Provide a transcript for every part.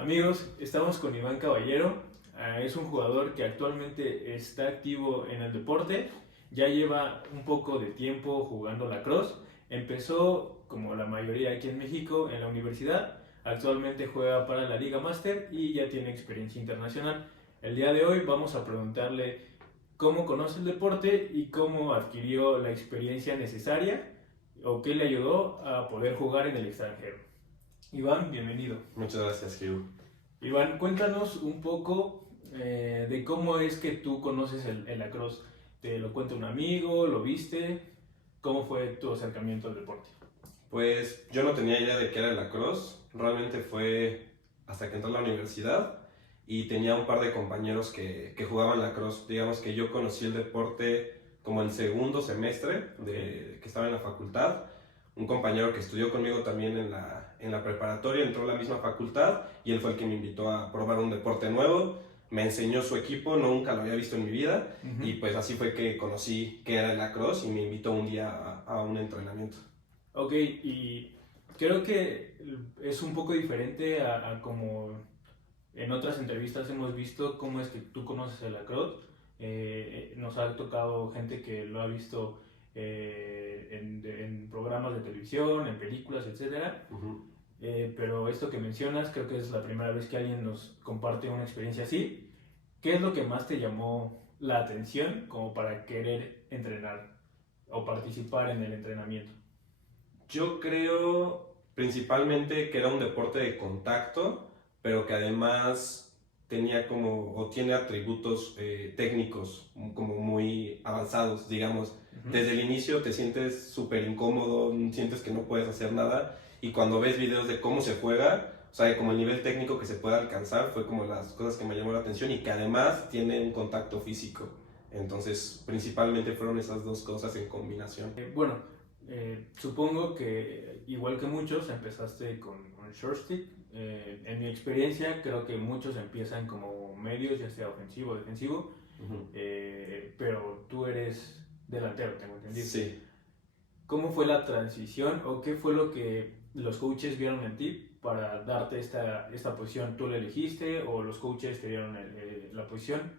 Amigos, estamos con Iván Caballero. Es un jugador que actualmente está activo en el deporte. Ya lleva un poco de tiempo jugando lacrosse. Empezó, como la mayoría aquí en México, en la universidad. Actualmente juega para la Liga Master y ya tiene experiencia internacional. El día de hoy vamos a preguntarle cómo conoce el deporte y cómo adquirió la experiencia necesaria o qué le ayudó a poder jugar en el extranjero. Iván, bienvenido. Muchas gracias, Hugh. Iván, cuéntanos un poco de cómo es que tú conoces el lacrosse. ¿Te lo cuenta un amigo? ¿Lo viste? ¿Cómo fue tu acercamiento al deporte? Pues yo no tenía idea de qué era el lacrosse, realmente fue hasta que entré a la universidad y tenía un par de compañeros que jugaban lacrosse. Digamos que yo conocí el deporte como el segundo semestre que estaba en la facultad. Un compañero que estudió conmigo también en la preparatoria entró a la misma facultad y él fue el que me invitó a probar un deporte nuevo. Me enseñó su equipo, nunca lo había visto en mi vida. Y pues así fue que conocí qué era el lacrosse y me invitó un día a un entrenamiento. Ok, y creo que es un poco diferente a como en otras entrevistas hemos visto cómo es que tú conoces el lacrosse. Nos ha tocado gente que lo ha visto en programas de televisión, en películas, etcétera. Pero esto que mencionas, creo que es la primera vez que alguien nos comparte una experiencia así. ¿Qué es lo que más te llamó la atención como para querer entrenar o participar en el entrenamiento? Yo creo principalmente que era un deporte de contacto, pero que además tenía como, o tiene atributos técnicos como muy avanzados, digamos. Desde el inicio te sientes súper incómodo, sientes que no puedes hacer nada, y cuando ves videos de cómo se juega, o sea, como el nivel técnico que se puede alcanzar, fue como las cosas que me llamó la atención y que además tiene un contacto físico. Entonces, principalmente fueron esas dos cosas en combinación. Bueno, supongo que igual que muchos empezaste con short stick. En mi experiencia creo que muchos empiezan como medios, ya sea ofensivo o defensivo, pero tú eres delantero, tengo entendido. Sí. ¿Cómo fue la transición o qué fue lo que los coaches vieron en ti para darte esta posición? ¿Tú la elegiste o los coaches te dieron la posición?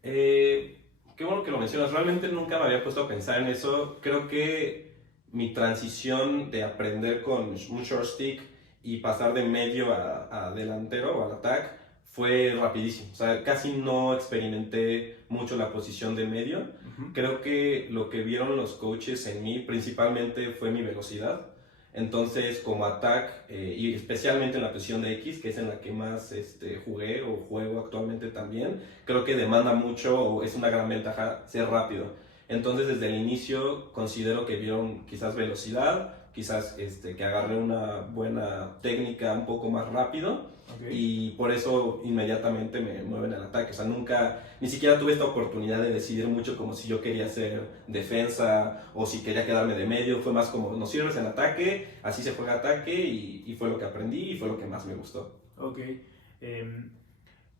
Qué bueno que lo mencionas. Realmente nunca me había puesto a pensar en eso. Creo que mi transición de aprender con un short stick y pasar de medio a delantero o al attack fue rapidísimo. O sea, casi no experimenté mucho la posición de medio. Creo que lo que vieron los coaches en mí principalmente fue mi velocidad. Entonces, como attack, y especialmente en la posición de X, que es en la que más jugué o juego actualmente también, creo que demanda mucho o es una gran ventaja ser rápido. Entonces, desde el inicio considero que vieron quizás velocidad, quizás que agarré una buena técnica un poco más rápido. Okay. Y por eso inmediatamente me mueven al ataque. O sea, nunca, ni siquiera tuve esta oportunidad de decidir mucho como si yo quería ser defensa o si quería quedarme de medio. Fue más como, nos sirves en ataque, así se juega ataque y fue lo que aprendí y fue lo que más me gustó. Ok.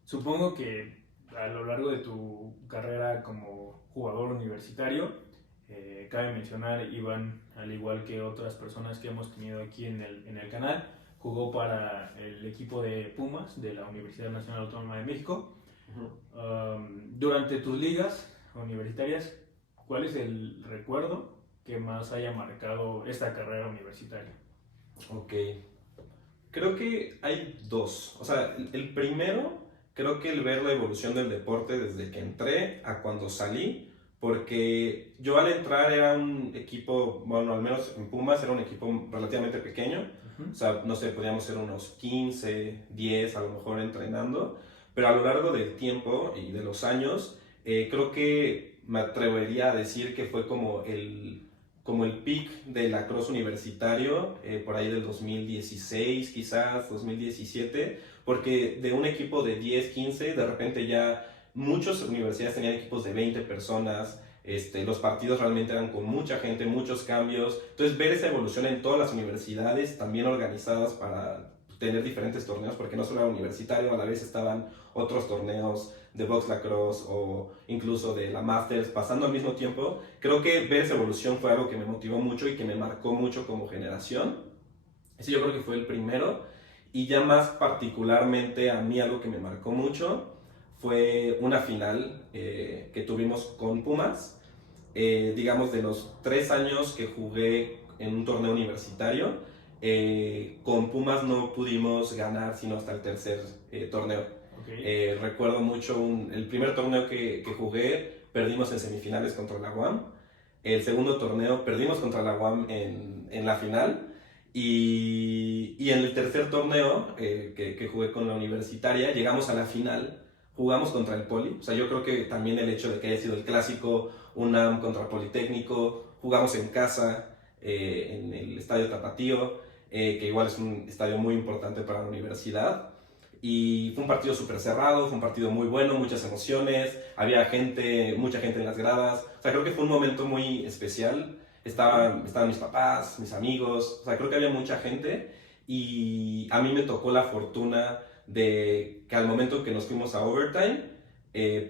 Supongo que a lo largo de tu carrera como jugador universitario, cabe mencionar, Iván, al igual que otras personas que hemos tenido aquí en el canal, jugó para el equipo de Pumas de la Universidad Nacional Autónoma de México. Durante tus ligas universitarias, ¿cuál es el recuerdo que más haya marcado esta carrera universitaria? Ok, creo que hay dos. O sea, el primero, creo que el ver la evolución del deporte desde que entré a cuando salí, porque yo al entrar era un equipo, bueno, al menos en Pumas era un equipo relativamente pequeño. O sea, no sé, podíamos ser unos 15, 10 a lo mejor entrenando, pero a lo largo del tiempo y de los años, creo que me atrevería a decir que fue como el peak del lacrosse universitario, por ahí del 2016 quizás, 2017, porque de un equipo de 10, 15, de repente ya muchas universidades tenían equipos de 20 personas. Los partidos realmente eran con mucha gente, muchos cambios. Entonces ver esa evolución en todas las universidades, también organizadas para tener diferentes torneos, porque no solo era universitario, a la vez estaban otros torneos de box lacrosse o incluso de la Masters pasando al mismo tiempo. Creo que ver esa evolución fue algo que me motivó mucho y que me marcó mucho como generación. Ese yo creo que fue el primero. Y ya más particularmente a mí algo que me marcó mucho fue una final que tuvimos con Pumas. Digamos, de los 3 años que jugué en un torneo universitario, con Pumas no pudimos ganar sino hasta el tercer torneo. Okay. Recuerdo mucho el primer torneo que jugué, perdimos en semifinales contra la UAM. El segundo torneo perdimos contra la UAM en la final. Y en el tercer torneo que jugué con la universitaria, llegamos a la final, jugamos contra el Poli. O sea, yo creo que también el hecho de que haya sido el clásico UNAM contra Politécnico, jugamos en casa, en el Estadio Tapatío, que igual es un estadio muy importante para la universidad. Y fue un partido súper cerrado, fue un partido muy bueno, muchas emociones, había gente, mucha gente en las gradas. O sea, creo que fue un momento muy especial. Estaban mis papás, mis amigos, o sea, creo que había mucha gente y a mí me tocó la fortuna de que al momento que nos fuimos a overtime,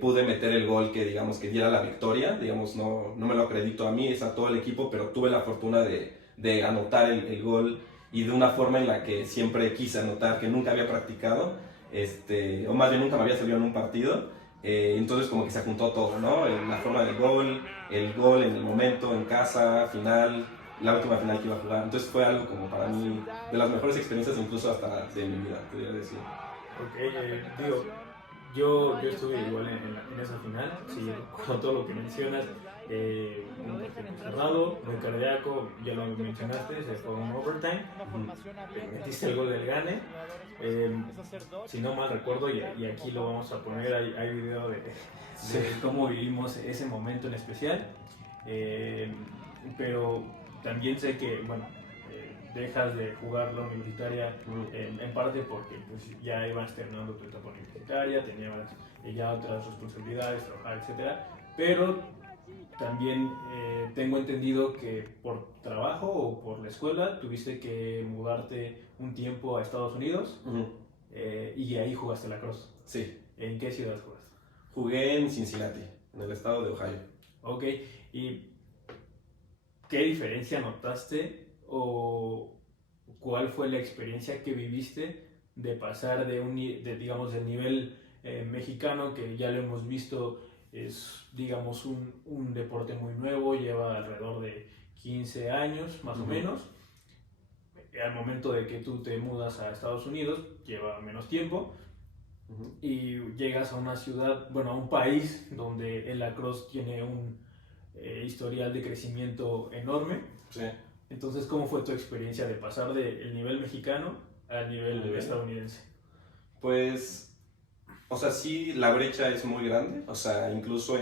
pude meter el gol que, digamos, que diera la victoria. Digamos, no me lo acredito a mí, es a todo el equipo, pero tuve la fortuna de anotar el gol y de una forma en la que siempre quise anotar, que nunca había practicado, o más bien nunca me había salido en un partido. Entonces como que se juntó todo, ¿no? La forma del gol, el gol en el momento, en casa, final, la última final que iba a jugar. Entonces fue algo como para mí de las mejores experiencias incluso hasta de mi vida, podría decir. Ok, digo, yo estuve igual en esa final, sí, con todo lo que mencionas, un partido cerrado, muy cardíaco, ya lo mencionaste, se fue un overtime, metiste el gol del Gane, si no mal recuerdo, y aquí lo vamos a poner, hay video de cómo vivimos ese momento en especial, pero también sé que, bueno, dejas de jugar la universitaria en parte porque pues, ya ibas terminando tu etapa universitaria, tenías ya otras responsabilidades, trabajar, etcétera, pero también tengo entendido que por trabajo o por la escuela tuviste que mudarte un tiempo a Estados Unidos y ahí jugaste lacrosse. Sí. ¿En qué ciudad jugaste? Jugué en Cincinnati, en el estado de Ohio. Ok, ¿y qué diferencia notaste o cuál fue la experiencia que viviste de pasar digamos, del nivel mexicano, que ya lo hemos visto, es, digamos, un deporte muy nuevo, lleva alrededor de 15 años, más o menos, al momento de que tú te mudas a Estados Unidos, lleva menos tiempo, y llegas a una ciudad, bueno, a un país donde el lacrosse tiene un historial de crecimiento enorme. Sí. Entonces, ¿cómo fue tu experiencia de pasar del nivel mexicano al nivel estadounidense? Pues, o sea, sí, la brecha es muy grande, o sea, incluso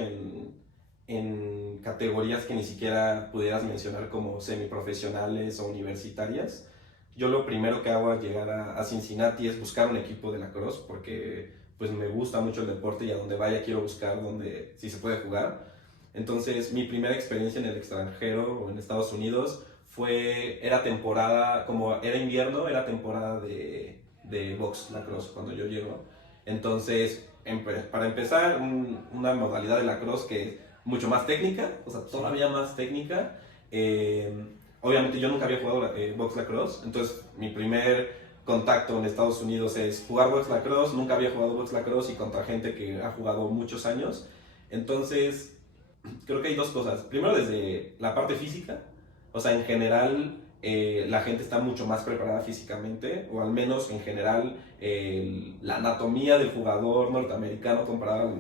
en categorías que ni siquiera pudieras mencionar como semiprofesionales o universitarias. Yo lo primero que hago al llegar a Cincinnati es buscar un equipo de lacrosse porque pues me gusta mucho el deporte y a donde vaya quiero buscar donde sí se puede jugar. Entonces mi primera experiencia en el extranjero o en Estados Unidos era temporada, como era invierno, era temporada de box lacrosse cuando yo llego. Entonces, para empezar, una modalidad de lacrosse que es mucho más técnica, o sea, todavía más técnica. Obviamente yo nunca había jugado box lacrosse, entonces mi primer contacto en Estados Unidos es jugar box lacrosse, nunca había jugado box lacrosse y contra gente que ha jugado muchos años. Entonces, creo que hay dos cosas. Primero, desde la parte física, o sea, en general la gente está mucho más preparada físicamente, o al menos en general la anatomía del jugador norteamericano comparada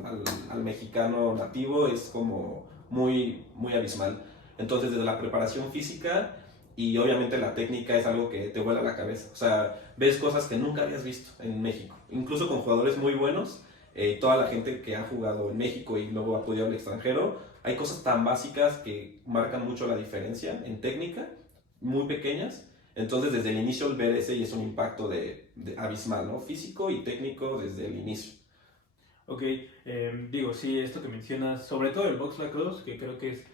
al mexicano nativo es como muy, muy abismal. Entonces, desde la preparación física y obviamente la técnica es algo que te vuela la cabeza. O sea, ves cosas que nunca habías visto en México, incluso con jugadores muy buenos. Toda la gente que ha jugado en México y luego ha podido al extranjero, hay cosas tan básicas que marcan mucho la diferencia en técnica, muy pequeñas. Entonces, desde el inicio, el ver ese y es un impacto de abismal, ¿no? Físico y técnico desde el inicio. Ok, digo, sí, esto que mencionas, sobre todo el box lacrosse, que creo que es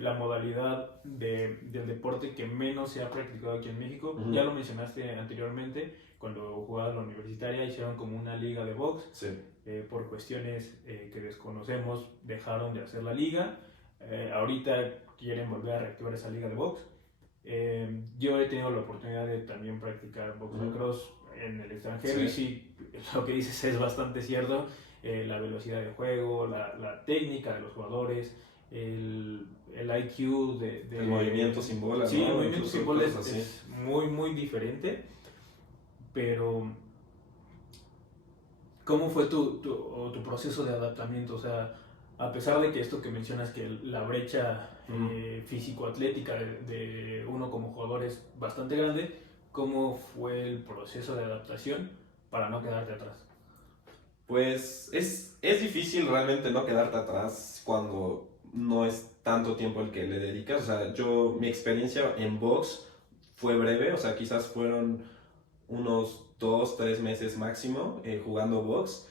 la modalidad del deporte que menos se ha practicado aquí en México. Ya lo mencionaste anteriormente, cuando jugabas la universitaria hicieron como una liga de box. Sí. Por cuestiones que desconocemos dejaron de hacer la liga. Ahorita quieren volver a reactivar esa liga de box. Yo he tenido la oportunidad de también practicar box lacrosse en el extranjero Sí. y sí, lo que dices es bastante cierto. La velocidad de juego, la técnica de los jugadores, el IQ El movimiento sin bola, Sí, el ¿no? movimiento sin Incluso bola cosas así. es muy, muy diferente, pero ¿cómo fue tu proceso de adaptamiento? O sea, a pesar de que esto que mencionas, que la brecha físico-atlética de uno como jugador es bastante grande, ¿cómo fue el proceso de adaptación para no quedarte atrás? Pues es difícil realmente no quedarte atrás cuando no es tanto tiempo el que le dedicas. O sea, mi experiencia en box fue breve, o sea, quizás fueron unos 2, 3 meses máximo jugando box.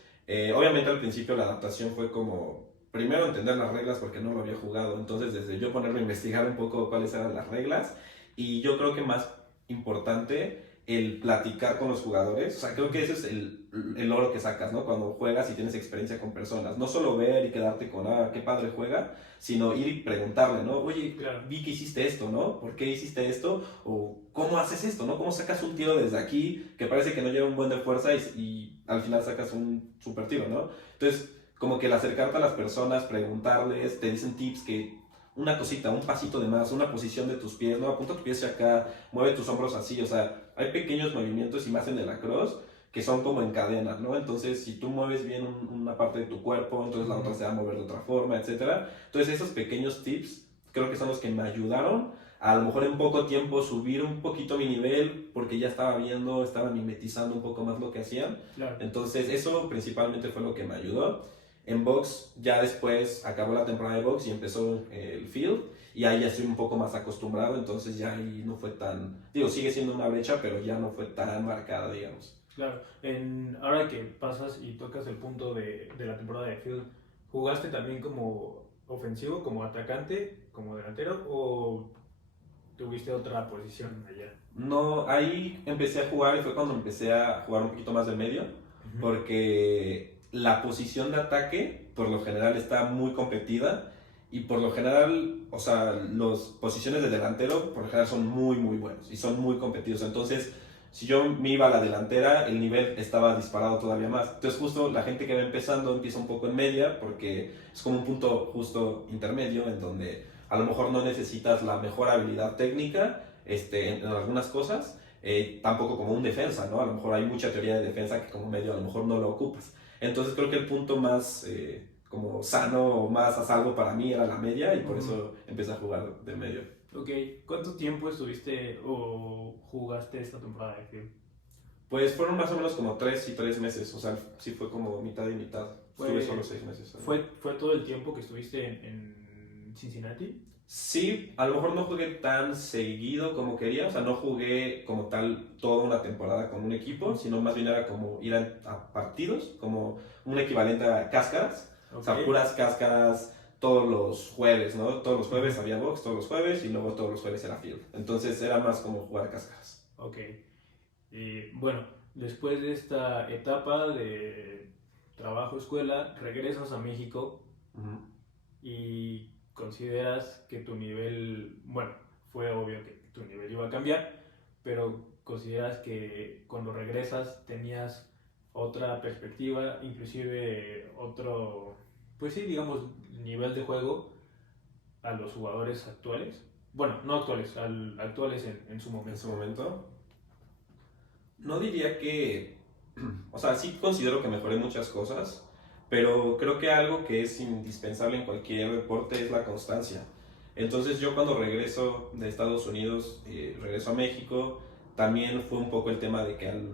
Obviamente al principio la adaptación fue como, primero entender las reglas porque no lo había jugado, entonces desde yo ponerme a investigar un poco cuáles eran las reglas y yo creo que más importante el platicar con los jugadores, o sea, creo que ese es el oro que sacas, ¿no? Cuando juegas y tienes experiencia con personas, no solo ver y quedarte con, qué padre juega, sino ir y preguntarle, ¿no? Oye, Claro. vi que hiciste esto, ¿no? ¿Por qué hiciste esto? O ¿cómo haces esto, no? ¿Cómo sacas un tiro desde aquí que parece que no lleva un buen de fuerza y al final sacas un super tiro, ¿no? Entonces, como que el acercarte a las personas, preguntarles, te dicen tips que una cosita, un pasito de más, una posición de tus pies, no, apunta tu pie hacia acá, mueve tus hombros así, o sea, hay pequeños movimientos y más en el lacrosse que son como en cadena, ¿no? Entonces, si tú mueves bien una parte de tu cuerpo, entonces la otra se va a mover de otra forma, etcétera. Entonces, esos pequeños tips creo que son los que me ayudaron a lo mejor en poco tiempo subir un poquito mi nivel porque ya estaba viendo, estaba mimetizando un poco más lo que hacían. Claro. Entonces eso principalmente fue lo que me ayudó. En box ya después acabó la temporada de box y empezó el field y ahí ya estoy un poco más acostumbrado, entonces ya ahí no fue tan, digo, sigue siendo una brecha, pero ya no fue tan marcada, digamos. Claro, ahora que pasas y tocas el punto de la temporada de Field, ¿jugaste también como ofensivo, como atacante, como delantero o tuviste otra posición allá? No, ahí empecé a jugar y fue cuando empecé a jugar un poquito más de medio, Ujú. porque la posición de ataque por lo general está muy competida y por lo general, o sea, las posiciones de delantero por lo general son muy, muy buenos y son muy competidos. Entonces, si yo me iba a la delantera, el nivel estaba disparado todavía más. Entonces, justo la gente que va empezando empieza un poco en media porque es como un punto justo intermedio en donde a lo mejor no necesitas la mejor habilidad técnica en algunas cosas, tampoco como un defensa, ¿no? A lo mejor hay mucha teoría de defensa que como medio a lo mejor no lo ocupas. Entonces creo que el punto más como sano o más a salvo para mí era la media y por eso empecé a jugar de medio. Ok, ¿cuánto tiempo estuviste o jugaste esta temporada de Field? Pues fueron más o menos como 3 y 3 meses, o sea, sí fue como mitad y mitad. Estuve solo ¿Fue, 6 meses. fue todo el tiempo que estuviste en Cincinnati? Sí, a lo mejor no jugué tan seguido como quería, o sea, no jugué como tal toda una temporada con un equipo, sino más bien era como ir a partidos, como un equivalente a cáscaras, o sea, Ok. puras cáscaras todos los jueves, ¿no? Todos los jueves había box, todos los jueves, y luego todos los jueves era field. Entonces era más como jugar cáscaras. Ok. Bueno, después de esta etapa de trabajo, escuela, regresas a México Ujú. y consideras que tu nivel, bueno, fue obvio que tu nivel iba a cambiar, pero consideras que cuando regresas tenías otra perspectiva, inclusive otro, pues sí, digamos, nivel de juego a los jugadores actuales. Bueno, no actuales, actuales en su En momento. su momento, no diría que, o sea, sí considero que mejoré muchas cosas, pero creo que algo que es indispensable en cualquier deporte es la constancia. Entonces yo cuando regreso de Estados Unidos, regreso a México, también fue un poco el tema de que al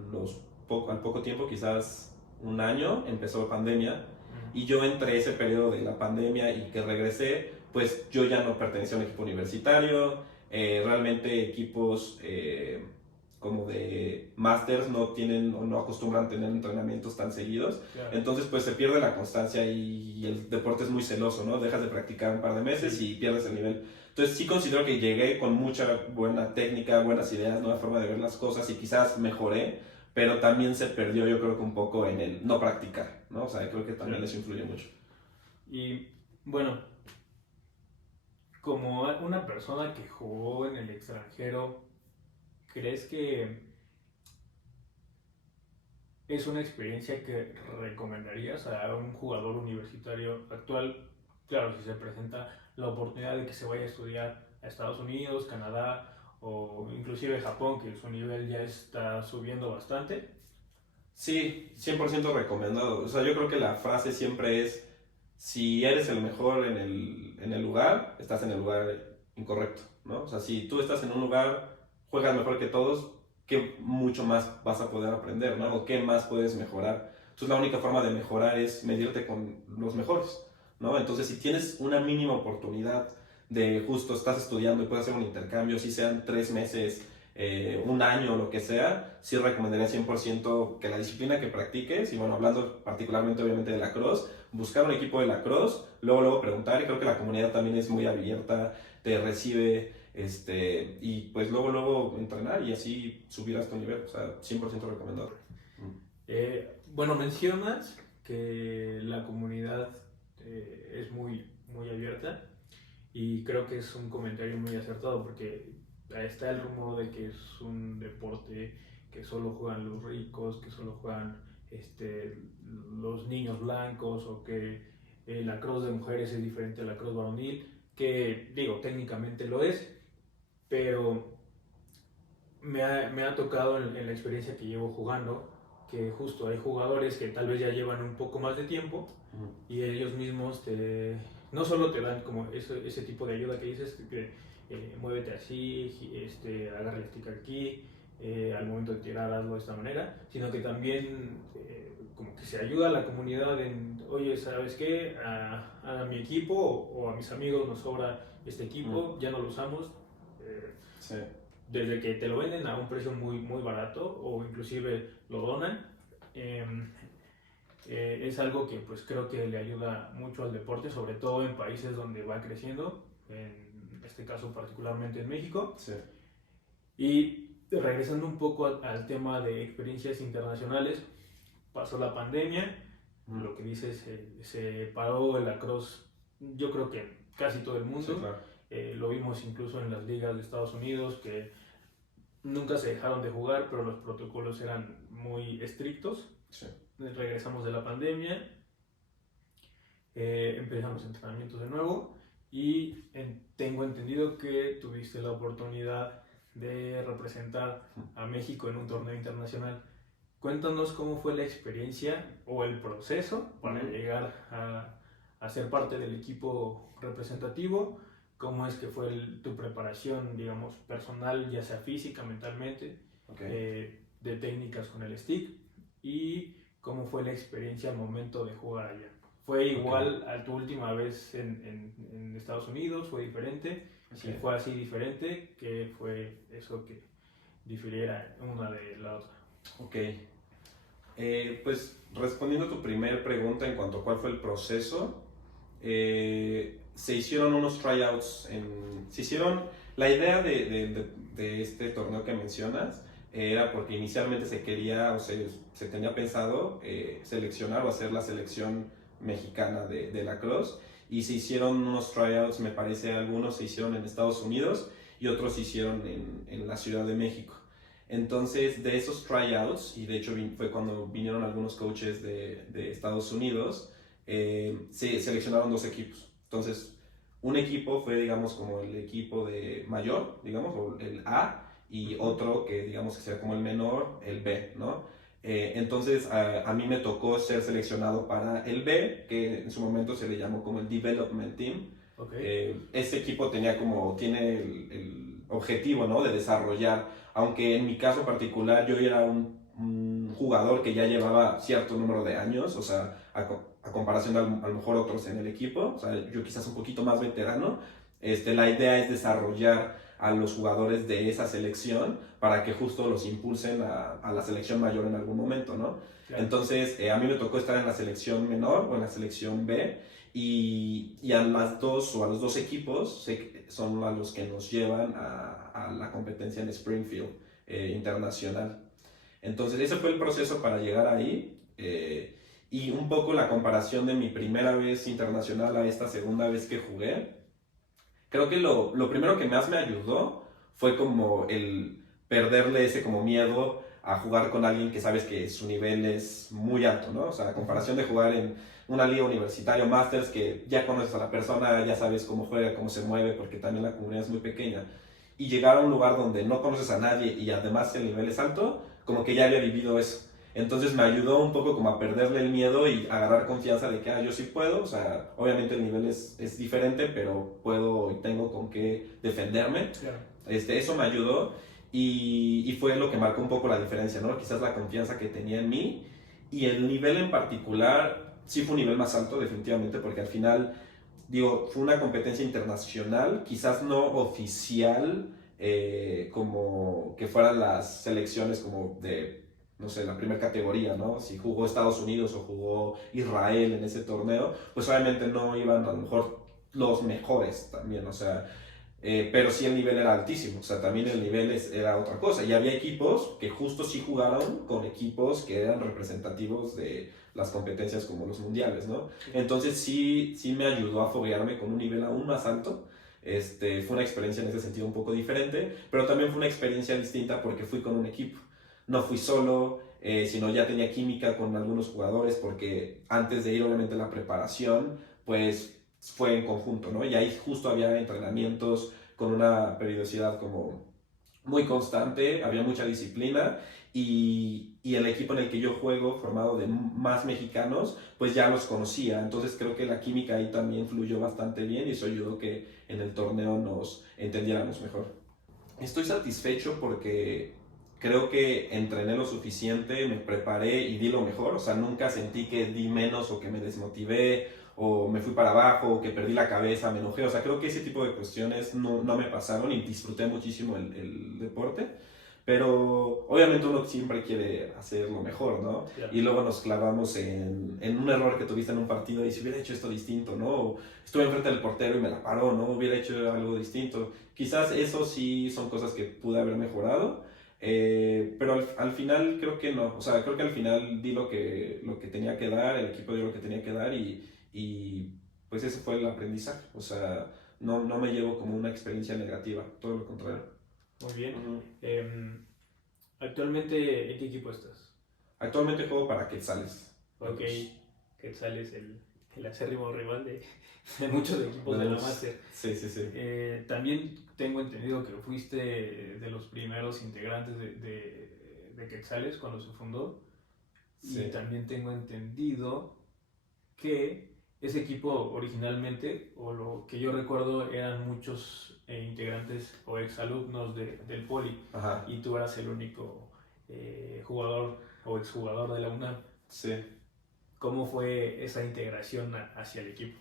poco tiempo, quizás un año, empezó pandemia y yo entre ese periodo de la pandemia y que regresé, pues yo ya no pertenecía a un equipo universitario, realmente equipos como de masters no tienen o no acostumbran a tener entrenamientos tan seguidos. Claro. Entonces pues se pierde la constancia y el deporte es muy celoso, ¿no? Dejas de practicar un par de meses y pierdes el nivel. Entonces sí considero que llegué con mucha buena técnica, buenas ideas, nueva forma de ver las cosas y quizás mejoré, pero también se perdió yo creo que un poco en el no practicar, ¿no? O sea, creo que también eso influye mucho. Y bueno, como una persona que jugó en el extranjero, ¿crees que ¿es una experiencia que recomendarías a un jugador universitario actual? Claro, si se presenta la oportunidad de que se vaya a estudiar a Estados Unidos, Canadá o inclusive Japón, que su nivel ya está subiendo bastante. Sí, 100% recomendado. O sea, yo creo que la frase siempre es, si eres el mejor en el lugar, estás en el lugar incorrecto, ¿no? O sea, si tú estás en un lugar, juegas mejor que todos, ¿qué mucho más vas a poder aprender, ¿no? O qué más puedes mejorar. Entonces, la única forma de mejorar es medirte con los mejores, ¿no? Entonces, si tienes una mínima oportunidad de justo estás estudiando y puedes hacer un intercambio, si sean 3 meses, un año o lo que sea, sí recomendaría 100% que la disciplina que practiques, y bueno, hablando particularmente obviamente de la cross, buscar un equipo de la cross, luego preguntar, y creo que la comunidad también es muy abierta, te recibe, y pues luego entrenar y así subir a tu nivel, o sea, 100% recomendado. Bueno, mencionas que la comunidad es muy abierta y creo que es un comentario muy acertado porque está el rumor de que es un deporte que solo juegan los ricos, que solo juegan los niños blancos o que la cross de mujeres es diferente a la cross varonil, que digo, técnicamente lo es, pero me ha tocado en la experiencia que llevo jugando que justo hay jugadores que tal vez ya llevan un poco más de tiempo y ellos mismos no solo te dan como ese tipo de ayuda que dices, que muévete así, agarra el stick aquí, al momento de tirar hazlo de esta manera, sino que también como que se ayuda a la comunidad en, oye, ¿sabes qué? A mi equipo o a mis amigos nos sobra este equipo, ya no lo usamos. Sí. Desde que te lo venden a un precio muy barato o inclusive lo donan, es algo que pues creo que le ayuda mucho al deporte, sobre todo en países donde va creciendo, en este caso particularmente en México. Sí. Y regresando un poco al tema de experiencias internacionales, pasó la pandemia, lo que dices, se paró el lacrosse, yo creo que casi todo el mundo. Sí, claro. Lo vimos incluso en las ligas de Estados Unidos que nunca se dejaron de jugar, pero los protocolos eran muy estrictos. Sí. Regresamos de la pandemia, empezamos entrenamientos de nuevo y tengo entendido que tuviste la oportunidad de representar a México en un torneo internacional. Cuéntanos cómo fue la experiencia o el proceso para llegar a ser parte del equipo representativo. ¿Cómo es que fue tu preparación, digamos, personal, ya sea física, mentalmente, de técnicas con el stick? ¿Y cómo fue la experiencia al momento de jugar allá? ¿Fue igual a tu última vez en Estados Unidos? ¿Fue diferente? Si fue así diferente, ¿qué fue eso que difiriera una de la otra? Ok. Pues respondiendo a tu primera pregunta en cuanto a cuál fue el proceso, se hicieron unos tryouts. La idea de este torneo que mencionas era porque inicialmente se quería, o se tenía pensado seleccionar o hacer la selección mexicana de lacrosse, y se hicieron unos tryouts, me parece algunos se hicieron en Estados Unidos y otros se hicieron en la Ciudad de México. Entonces, de esos tryouts, y de hecho fue cuando vinieron algunos coaches de Estados Unidos, se seleccionaron 2 equipos. Entonces, un equipo fue, digamos, como el equipo de mayor, digamos, o el A, y otro que, digamos, que sea como el menor, el B, ¿no? Entonces, a mí me tocó ser seleccionado para el B, que en su momento se le llamó como el Development Team. Este equipo tiene el objetivo, ¿no?, de desarrollar, aunque en mi caso particular yo era un jugador que ya llevaba cierto número de años, o sea, a comparación de a lo mejor otros en el equipo, o sea, yo quizás un poquito más veterano. La idea es desarrollar a los jugadores de esa selección para que justo los impulsen a la selección mayor en algún momento, ¿no? Claro. Entonces, a mí me tocó estar en la selección menor o en la selección B, y a los dos equipos son a los que nos llevan a la competencia en Springfield internacional. Entonces, ese fue el proceso para llegar ahí. Y un poco la comparación de mi primera vez internacional a esta segunda vez que jugué. Creo que lo primero que más me ayudó fue como el perderle ese como miedo a jugar con alguien que sabes que su nivel es muy alto, ¿no? O sea, a comparación de jugar en una liga universitaria o Masters, que ya conoces a la persona, ya sabes cómo juega, cómo se mueve, porque también la comunidad es muy pequeña, y llegar a un lugar donde no conoces a nadie y además el nivel es alto, como que ya había vivido eso. Entonces me ayudó un poco como a perderle el miedo y agarrar confianza de que yo sí puedo, o sea, obviamente el nivel es diferente, pero puedo y tengo con qué defenderme. Claro. Eso me ayudó y fue lo que marcó un poco la diferencia, ¿no? Quizás la confianza que tenía en mí y el nivel en particular sí fue un nivel más alto definitivamente porque al final, digo, fue una competencia internacional, quizás no oficial, como que fueran las selecciones como de, no sé, la primera categoría, ¿no? Si jugó Estados Unidos o jugó Israel en ese torneo, pues obviamente no iban a lo mejor los mejores también, o sea, pero sí el nivel era altísimo, o sea, también el nivel era otra cosa. Y había equipos que justo sí jugaron con equipos que eran representativos de las competencias como los mundiales, ¿no? Entonces sí me ayudó a foguearme con un nivel aún más alto. Fue una experiencia en ese sentido un poco diferente, pero también fue una experiencia distinta porque fui con un equipo. No fui solo, sino ya tenía química con algunos jugadores porque antes de ir obviamente a la preparación, pues fue en conjunto, ¿no? Y ahí justo había entrenamientos con una periodicidad como muy constante, había mucha disciplina y el equipo en el que yo juego, formado de más mexicanos, pues ya los conocía, entonces creo que la química ahí también fluyó bastante bien y eso ayudó que en el torneo nos entendiéramos mejor. Estoy satisfecho porque creo que entrené lo suficiente, me preparé y di lo mejor, o sea, nunca sentí que di menos o que me desmotivé o me fui para abajo o que perdí la cabeza, me enojé, o sea, creo que ese tipo de cuestiones no me pasaron y disfruté muchísimo el deporte, pero obviamente uno siempre quiere hacer lo mejor, ¿no? Claro. Y luego nos clavamos en un error que tuviste en un partido y si hubiera hecho esto distinto, ¿no? O estuve enfrente del portero y me la paró, ¿no? Hubiera hecho algo distinto. Quizás eso sí son cosas que pude haber mejorado, pero al final creo que no. O sea, creo que al final di lo que tenía que dar, el equipo dio lo que tenía que dar y pues ese fue el aprendizaje. O sea, no me llevo como una experiencia negativa, todo lo contrario. Muy bien. Uh-huh. Actualmente, ¿en qué equipo estás? Actualmente juego para Quetzales. Ok, Quetzales, el acérrimo rival de muchos equipos de la Master. Sí, sí, sí. También tengo entendido que fuiste de los primeros integrantes de Quetzales cuando se fundó. Sí. Y también tengo entendido que ese equipo originalmente, o lo que yo recuerdo, eran muchos integrantes o exalumnos del Poli. Ajá. Y tú eras el único jugador o exjugador de la UNAM. Sí. ¿Cómo fue esa integración hacia el equipo?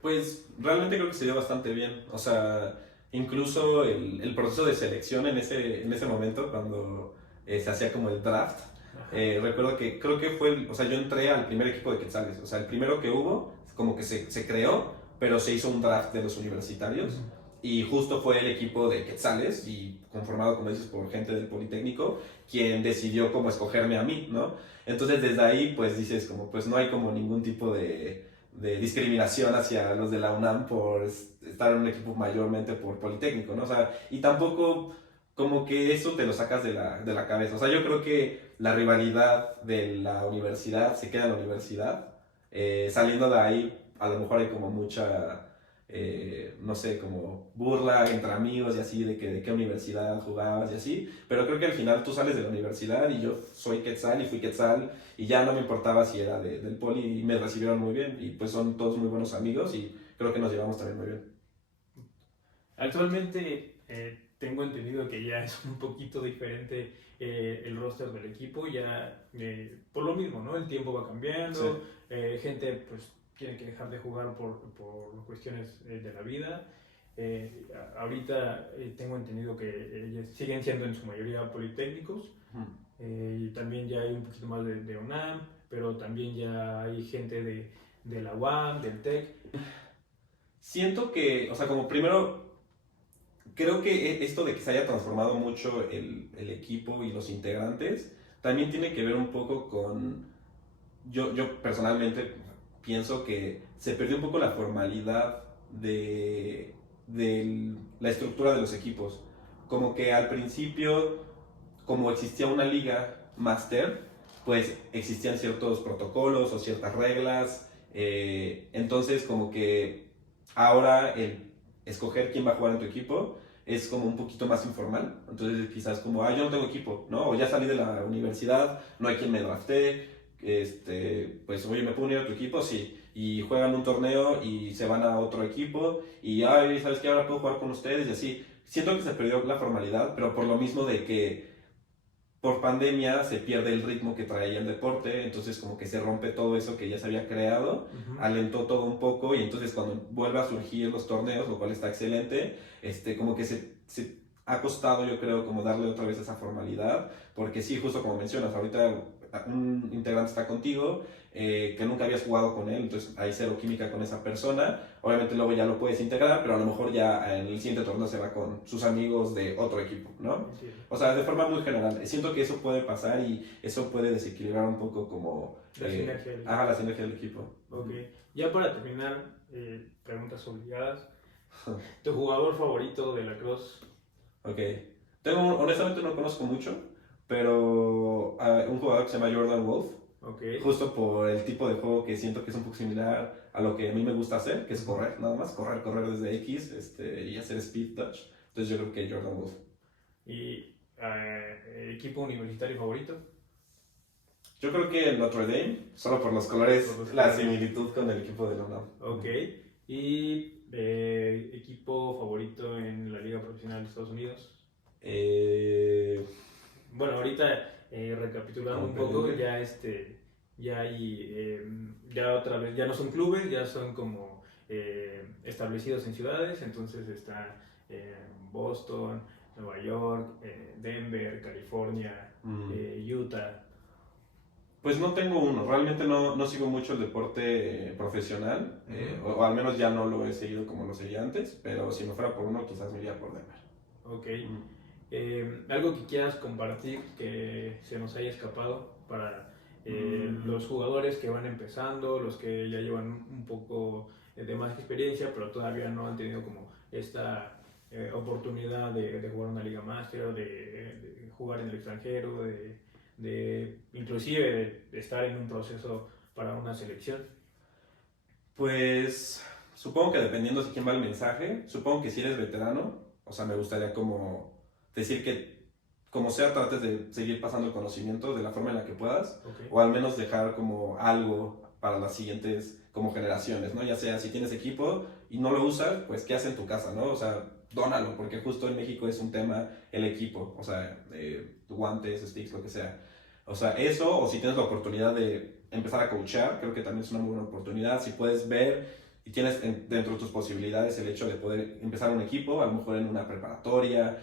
Pues realmente creo que se dio bastante bien. O sea, incluso el proceso de selección en ese momento, cuando se hacía como el draft, recuerdo que creo que fue, o sea, yo entré al primer equipo de Quetzales. O sea, el primero que hubo, como que se creó, pero se hizo un draft de los universitarios. Y justo fue el equipo de Quetzales, y conformado, como dices, por gente del Politécnico, quien decidió como escogerme a mí, ¿no? Entonces desde ahí, pues dices, como, pues no hay como ningún tipo de discriminación hacia los de la UNAM por estar en un equipo mayormente por Politécnico, ¿no? O sea, y tampoco como que eso te lo sacas de la cabeza. O sea, yo creo que la rivalidad de la universidad se queda en la universidad. Saliendo de ahí, a lo mejor hay como mucha, no sé, como burla entre amigos y así, de qué universidad jugabas y así. Pero creo que al final tú sales de la universidad y yo soy Quetzal y fui Quetzal y ya no me importaba si era del Poli y me recibieron muy bien. Y pues son todos muy buenos amigos y creo que nos llevamos también muy bien. Actualmente tengo entendido que ya es un poquito diferente el roster del equipo, ya por lo mismo, ¿no? El tiempo va cambiando, sí. Gente pues tiene que dejar de jugar por cuestiones de la vida. Ahorita tengo entendido que siguen siendo en su mayoría politécnicos, y también ya hay un poquito más de UNAM, pero también ya hay gente de la UAM, del TEC. Siento que, o sea, como primero, creo que esto de que se haya transformado mucho el equipo y los integrantes, también tiene que ver un poco con, yo personalmente pienso que se perdió un poco la formalidad de la estructura de los equipos. Como que al principio, como existía una liga máster, pues existían ciertos protocolos o ciertas reglas. Entonces, como que ahora el escoger quién va a jugar en tu equipo es como un poquito más informal. Entonces, quizás como, yo no tengo equipo, ¿no? O ya salí de la universidad, no hay quien me drafté. Pues, oye, ¿me puedo unir a tu equipo? Sí. Y juegan un torneo y se van a otro equipo. Y, ¿sabes qué? Ahora puedo jugar con ustedes y así. Siento que se perdió la formalidad, pero por lo mismo de que por pandemia se pierde el ritmo que traía el deporte, entonces como que se rompe todo eso que ya se había creado, alentó todo un poco y entonces cuando vuelve a surgir los torneos, lo cual está excelente, como que se ha costado yo creo como darle otra vez esa formalidad, porque sí, justo como mencionas, ahorita un integrante está contigo, que nunca habías jugado con él, entonces hay cero química con esa persona, obviamente luego ya lo puedes integrar, pero a lo mejor ya en el siguiente torneo se va con sus amigos de otro equipo, ¿no? Sí. O sea, de forma muy general, siento que eso puede pasar y eso puede desequilibrar un poco como... La sinergia del equipo. La sinergia del equipo. Ok, ya para terminar, preguntas obligadas. ¿Tu jugador favorito de lacrosse? Ok, honestamente no conozco mucho, pero un jugador que se llama Jordan Wolf, Okay. justo por el tipo de juego que siento que es un poco similar a lo que a mí me gusta hacer, que es correr, nada más, correr desde X y hacer speed touch. Entonces yo creo que Jordan Wolf. ¿Y equipo universitario favorito? Yo creo que Notre Dame, solo por los colores, Por los la colores. similitud con el equipo de la UNAM. Ok. ¿Y equipo favorito en la Liga Profesional de Estados Unidos? Bueno, ahorita recapitulando un poco, ya hay, ya otra vez, ya no son clubes, ya son como establecidos en ciudades, entonces está Boston, Nueva York, Denver, California, Utah. Pues no tengo uno, realmente no sigo mucho el deporte profesional, o al menos ya no lo he seguido como lo seguía antes, pero si me fuera por uno quizás me iría por Denver. Ok. ¿Algo que quieras compartir que se nos haya escapado para los jugadores que van empezando, los que ya llevan un poco de más experiencia, pero todavía no han tenido como esta oportunidad de jugar una liga máster, de jugar en el extranjero, de inclusive de estar en un proceso para una selección? Pues supongo que dependiendo de quién va el mensaje, supongo que si eres veterano, o sea, me gustaría como decir que como sea trates de seguir pasando el conocimiento de la forma en la que puedas, Okay. o al menos dejar como algo para las siguientes como generaciones, ¿no? Ya sea si tienes equipo y no lo usas, pues ¿qué haces en tu casa, no? O sea, dónalo, porque justo en México es un tema el equipo, o sea, guantes, sticks, lo que sea. O sea, eso, o si tienes la oportunidad de empezar a coachar, creo que también es una muy buena oportunidad. Si puedes ver y tienes dentro de tus posibilidades el hecho de poder empezar un equipo, a lo mejor en una preparatoria,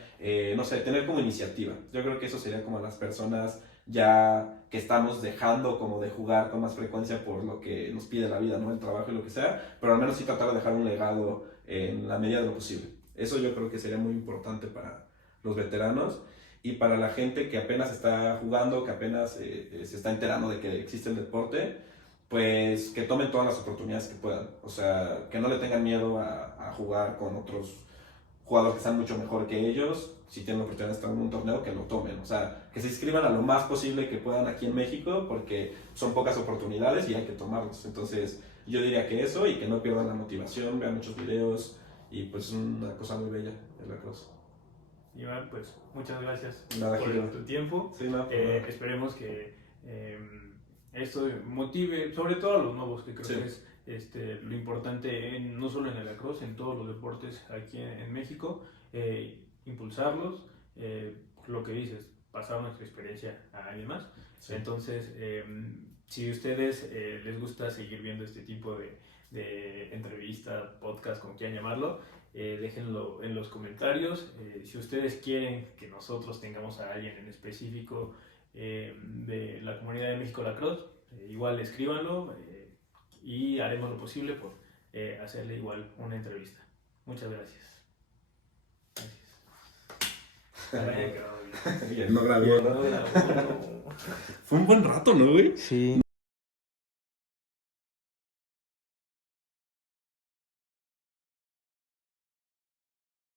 no sé, tener como iniciativa. Yo creo que eso sería como las personas ya que estamos dejando como de jugar con más frecuencia por lo que nos pide la vida, ¿no? El trabajo y lo que sea, pero al menos sí tratar de dejar un legado en la medida de lo posible. Eso yo creo que sería muy importante para los veteranos. Y para la gente que apenas está jugando, que apenas se está enterando de que existe el deporte, pues que tomen todas las oportunidades que puedan. O sea, que no le tengan miedo a jugar con otros jugadores que están mucho mejor que ellos. Si tienen la oportunidad de estar en un torneo, que lo tomen. O sea, que se inscriban a lo más posible que puedan aquí en México, porque son pocas oportunidades y hay que tomarlos. Entonces, yo diría que eso y que no pierdan la motivación, vean muchos videos y pues es una cosa muy bella el lacrosse. Iván, pues muchas gracias por tu tiempo. Sí, no, esperemos que esto motive, sobre todo a los nuevos, que creo sí. que es lo importante, no solo en el lacrosse, en todos los deportes aquí en México, impulsarlos, lo que dices, pasar nuestra experiencia a alguien más. Sí. Entonces, si a ustedes les gusta seguir viendo este tipo de entrevista, podcast, como quieran llamarlo, déjenlo en los comentarios. Si ustedes quieren que nosotros tengamos a alguien en específico de la comunidad de México Lacrosse, igual escríbanlo y haremos lo posible por hacerle igual una entrevista. Muchas gracias. No grabé, ¿no? Fue un buen rato, ¿no, güey? Sí.